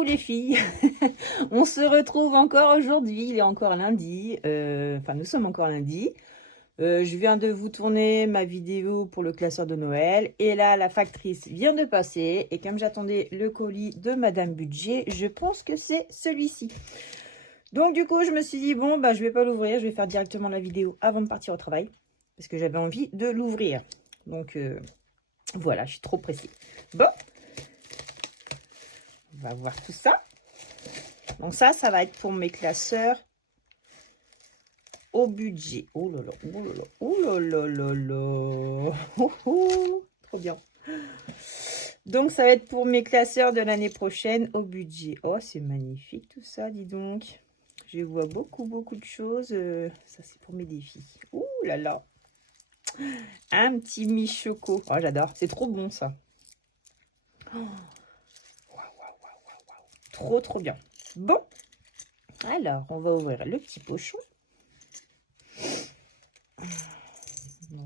Coucou les filles, on se retrouve encore aujourd'hui, il est encore lundi, enfin nous sommes encore lundi. Je viens de vous tourner ma vidéo pour le classeur de Noël et là la factrice vient de passer et comme j'attendais le colis de Madame Budget, je pense que c'est celui-ci. Donc du coup je me suis dit bon bah je vais pas l'ouvrir, je vais faire directement la vidéo avant de partir au travail parce que j'avais envie de l'ouvrir. Donc voilà, je suis trop pressée. Bon, on va voir tout ça. Donc ça va être pour mes classeurs au budget. Oh là là, oh là là, oh là là là là. Oh, oh, trop bien. Donc ça va être pour mes classeurs de l'année prochaine au budget. Oh, c'est magnifique tout ça, dis donc. Je vois beaucoup de choses. Ça, c'est pour mes défis. Oh là là. Un petit mi-choco. Oh, j'adore. C'est trop bon, ça. Oh. Trop bien. Bon. Alors, on va ouvrir le petit pochon.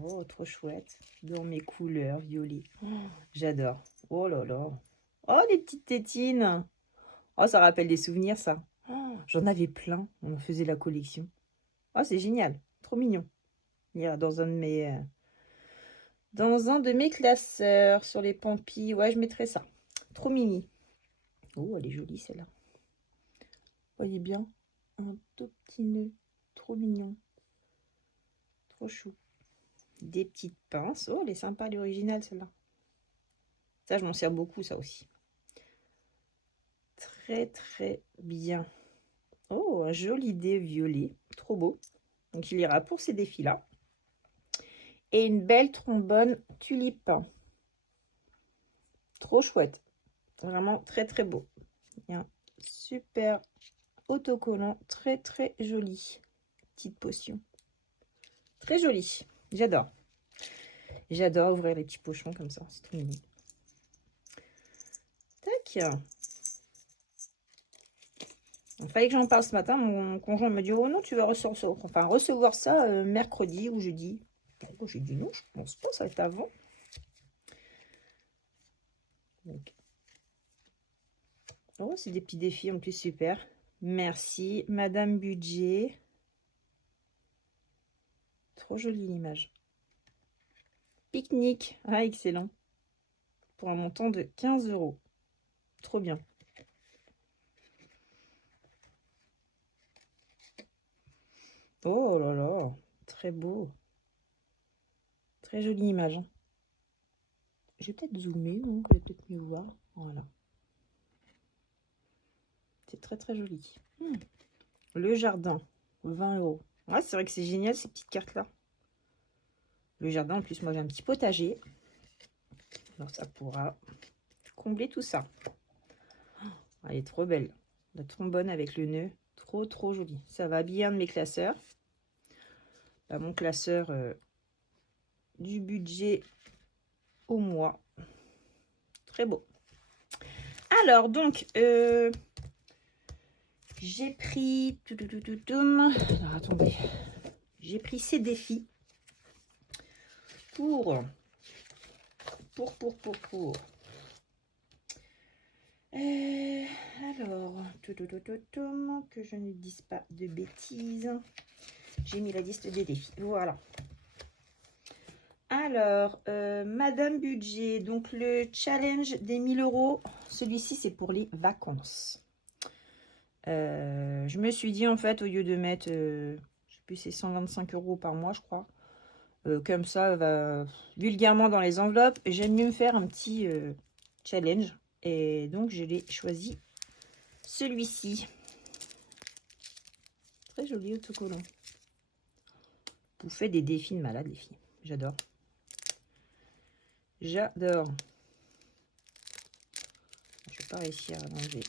Oh, trop chouette. Dans mes couleurs violet. Oh, j'adore. Oh là là. Oh, les petites tétines. Oh, ça rappelle des souvenirs, ça. Oh, j'en avais plein. On faisait la collection. Oh, c'est génial. Trop mignon. Il y a dans un de mes classeurs sur les Pampis. Ouais, je mettrais ça. Trop mini. Oh, elle est jolie, celle-là. Voyez bien. Un tout petit nœud. Trop mignon. Trop chou. Des petites pinces. Oh, elle est sympa, l'original, celle-là. Ça, je m'en sers beaucoup, ça aussi. Très bien. Oh, un joli dé violet. Trop beau. Donc, il ira pour ces défis-là. Et une belle trombone tulipe. Trop chouette. Vraiment très beau. Il y a un super autocollant. Très joli. Petite potion. Très joli. J'adore. J'adore ouvrir les petits pochons comme ça. C'est trop mignon. Tac. Il fallait que j'en parle ce matin. Mon conjoint me dit, oh non, tu vas recevoir ça mercredi ou jeudi. Oh, j'ai dit non, je pense pas, ça va être avant. Donc. Oh, c'est des petits défis en plus, super. Merci, Madame Budget. Trop jolie l'image. Pique-nique. Ah, excellent. Pour un montant de 15 €. Trop bien. Oh là là, très beau. Très jolie image. Hein. Je vais peut-être zoomer, vous allez peut-être mieux voir. Voilà. C'est très joli. Le jardin, 20 €. Ouais, c'est vrai que c'est génial ces petites cartes-là. Le jardin, en plus, moi j'ai un petit potager. Alors ça pourra combler tout ça. Elle est trop belle. La trombone avec le nœud. Trop jolie. Ça va bien de mes classeurs. Là, mon classeur du budget au mois. Très beau. Alors, donc, j'ai pris... Alors, attendez. J'ai pris ces défis pour... Alors, que je ne dise pas de bêtises. J'ai mis la liste des défis. Voilà. Alors, Madame Budget, donc le challenge des 1000 €, celui-ci c'est pour les vacances. Je me suis dit en fait, au lieu de mettre, je sais plus, c'est 125 € par mois, je crois. Comme ça, vulgairement dans les enveloppes, j'aime mieux me faire un petit challenge. Et donc, je l'ai choisi celui-ci. Très joli autocollant. Vous faites des défis de malade, les filles. J'adore. J'adore. Je vais pas réussir à l'enlever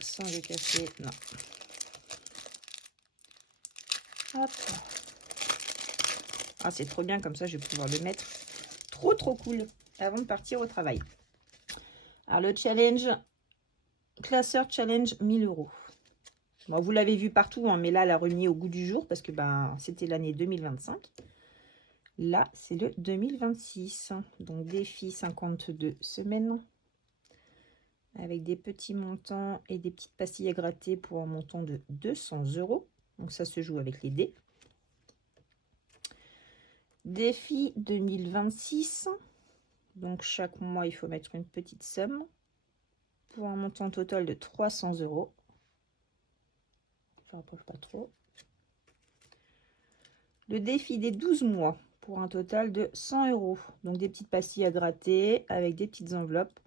sans le casser. Non. Hop. Ah, c'est trop bien comme ça, je vais pouvoir le mettre. Trop cool avant de partir au travail. Alors, le challenge, classeur challenge 1000 €. Bon, vous l'avez vu partout, hein, mais là, elle a remis au goût du jour parce que c'était l'année 2025. Là, c'est le 2026. Donc, défi 52 semaines. avec des petits montants et des petites pastilles à gratter pour un montant de 200 €. Donc ça se joue avec les dés. Défi 2026. Donc chaque mois, il faut mettre une petite somme pour un montant total de 300 €. Je ne rapproche pas trop. Le défi des 12 mois pour un total de 100 €. Donc des petites pastilles à gratter avec des petites enveloppes.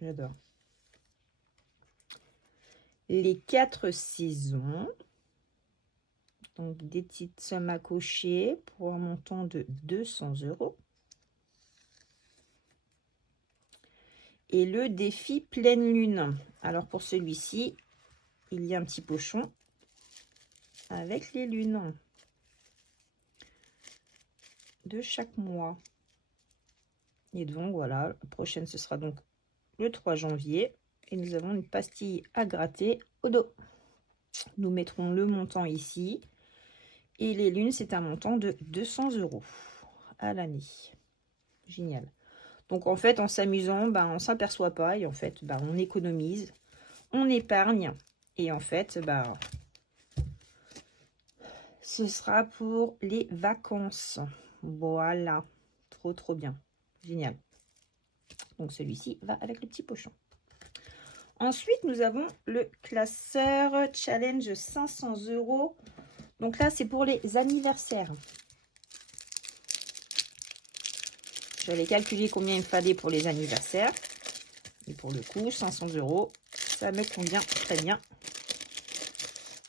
J'adore. Les 4 saisons. Donc des petites sommes à cocher pour un montant de 200 €. Et le défi pleine lune. Alors pour celui-ci, il y a un petit pochon avec les lunes de chaque mois. Et donc voilà, la prochaine ce sera donc le 3 janvier. Et nous avons une pastille à gratter au dos. Nous mettrons le montant ici. Et les lunes, c'est un montant de 200 € à l'année. Génial. Donc en fait, en s'amusant, on ne s'aperçoit pas. Et en fait, on économise, on épargne. Et en fait, ce sera pour les vacances. Voilà. Trop, trop bien. Génial. Donc celui-ci va avec le petit pochon. Ensuite, nous avons le classeur challenge 500 €. Donc là, c'est pour les anniversaires. J'avais calculé combien il me fallait pour les anniversaires. Et pour le coup, 500 €, ça me convient très bien.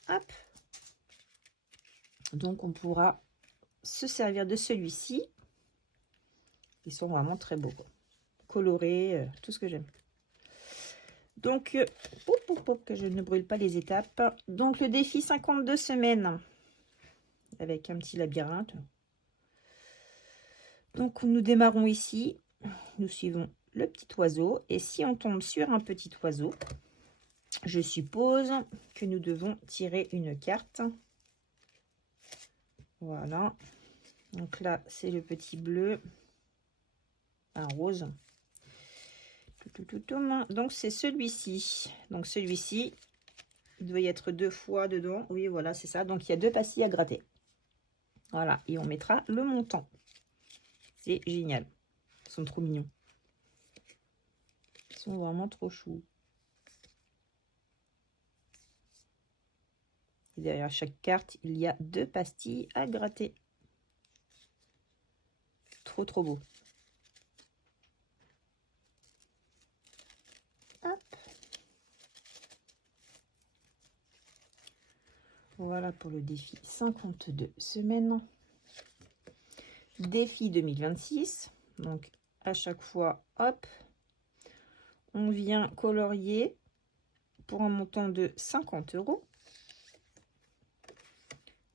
Hop. Donc, on pourra se servir de celui-ci. Ils sont vraiment très beaux, quoi. Colorés, tout ce que j'aime. Donc, que je ne brûle pas les étapes. Donc, le défi 52 semaines. Avec un petit labyrinthe. Donc, nous démarrons ici. Nous suivons le petit oiseau. Et si on tombe sur un petit oiseau, je suppose que nous devons tirer une carte. Voilà. Donc là, c'est le petit bleu. Un rose. Donc, c'est celui-ci. Donc, celui-ci, il doit y être 2 fois dedans. Oui, voilà, c'est ça. Donc, il y a 2 pastilles à gratter. Voilà. Et on mettra le montant. C'est génial. Ils sont trop mignons. Ils sont vraiment trop choux. Et derrière chaque carte, il y a 2 pastilles à gratter. Trop, trop beau. Hop. Voilà pour le défi 52 semaines. Défi 2026. Donc, à chaque fois, hop, on vient colorier pour un montant de 50 €.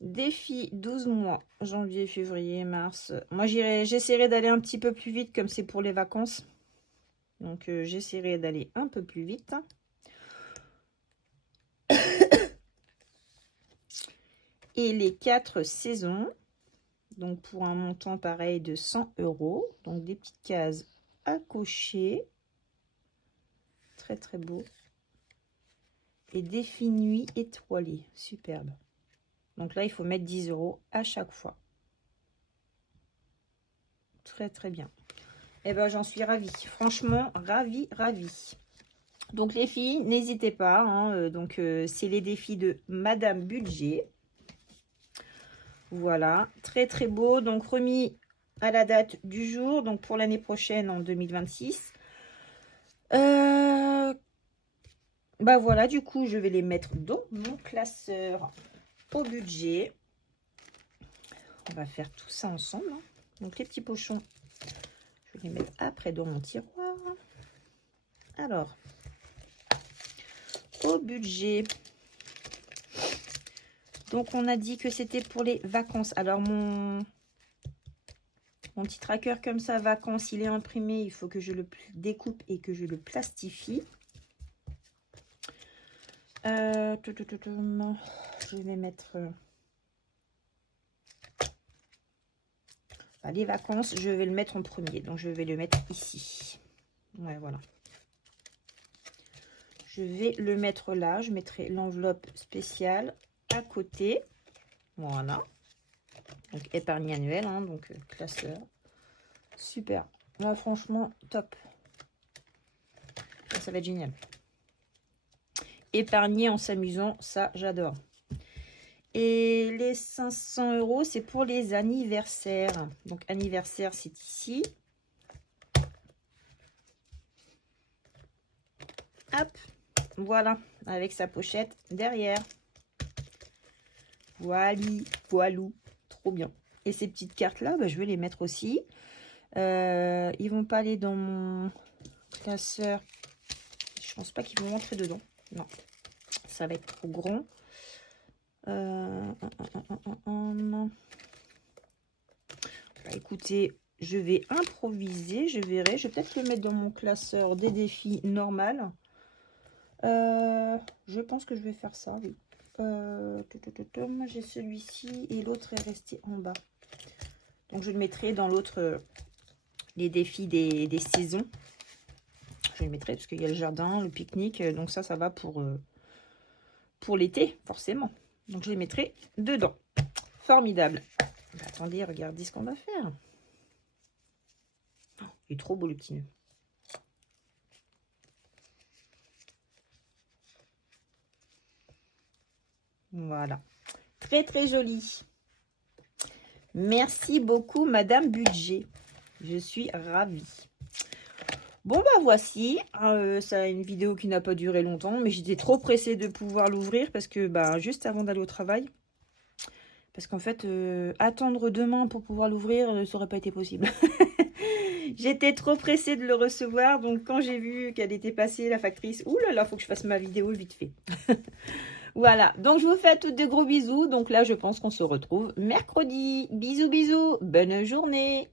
Défi 12 mois, janvier, février, mars. Moi, j'essaierai d'aller un petit peu plus vite comme c'est pour les vacances. Donc, j'essaierai d'aller un peu plus vite. Et les 4 saisons, donc pour un montant pareil de 100 €. Donc, des petites cases à cocher. Très, très beau. Et défi nuit étoilée. Superbe. Donc là, il faut mettre 10 € à chaque fois. Très, très bien. Eh ben, j'en suis ravie. Franchement, ravie, ravie. Donc, les filles, n'hésitez pas. Hein, c'est les défis de Madame Budget. Voilà. Très, très beau. Donc, remis à la date du jour. Donc, pour l'année prochaine, en 2026. Voilà, du coup, je vais les mettre dans mon classeur au budget. On va faire tout ça ensemble. Hein. Donc, les petits pochons, je vais les mettre après dans mon tiroir. Alors, au budget. Donc, on a dit que c'était pour les vacances. Alors, mon petit tracker comme ça, vacances, il est imprimé. Il faut que je le découpe et que je le plastifie. Je vais mettre... les vacances, je vais le mettre en premier. Donc, je vais le mettre ici. Ouais, voilà. Je vais le mettre là. Je mettrai l'enveloppe spéciale à côté. Voilà. Donc, épargne annuelle, hein, donc classeur. Super. Là, franchement, top. Ça va être génial. Épargner en s'amusant, ça, j'adore. Et les 500 €, c'est pour les anniversaires. Donc, anniversaire, c'est ici. Hop, voilà, avec sa pochette derrière. Voilou, trop bien. Et ces petites cartes-là, bah, je vais les mettre aussi. Ils vont pas aller dans mon classeur. Je pense pas qu'ils vont rentrer dedans. Non, ça va être trop grand. Bah, écoutez, je vais improviser, je verrai. Je vais peut-être le mettre dans mon classeur des défis normal. Je pense que je vais faire ça, oui. J'ai celui-ci et l'autre est resté en bas. Donc je le mettrai dans l'autre, les défis des saisons. Je le mettrai parce qu'il y a le jardin, le pique-nique. Donc ça va pour l'été, forcément. Donc je les mettrai dedans. Formidable. Bah, attendez, regardez ce qu'on va faire. Oh, il est trop beau le petit nœud. Voilà. Très très joli. Merci beaucoup Madame Budget. Je suis ravie. Bon bah voici. Ça une vidéo qui n'a pas duré longtemps. Mais j'étais trop pressée de pouvoir l'ouvrir. Parce que bah, juste avant d'aller au travail. Parce qu'en fait, attendre demain pour pouvoir l'ouvrir, ça n'aurait pas été possible. J'étais trop pressée de le recevoir. Donc quand j'ai vu qu'elle était passée, la factrice, ouh là là, faut que je fasse ma vidéo vite fait. Voilà, donc je vous fais à toutes de gros bisous. Donc là, je pense qu'on se retrouve mercredi. Bisous, bisous, bonne journée.